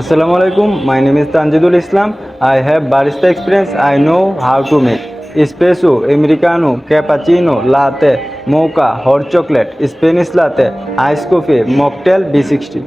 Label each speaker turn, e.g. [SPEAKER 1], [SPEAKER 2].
[SPEAKER 1] আসসালামু আলাইকুম my name is Tanjidul Islam I have barista experience I know how to make espresso americano cappuccino latte mocha hot chocolate Spanish latte ice coffee mocktail B sixty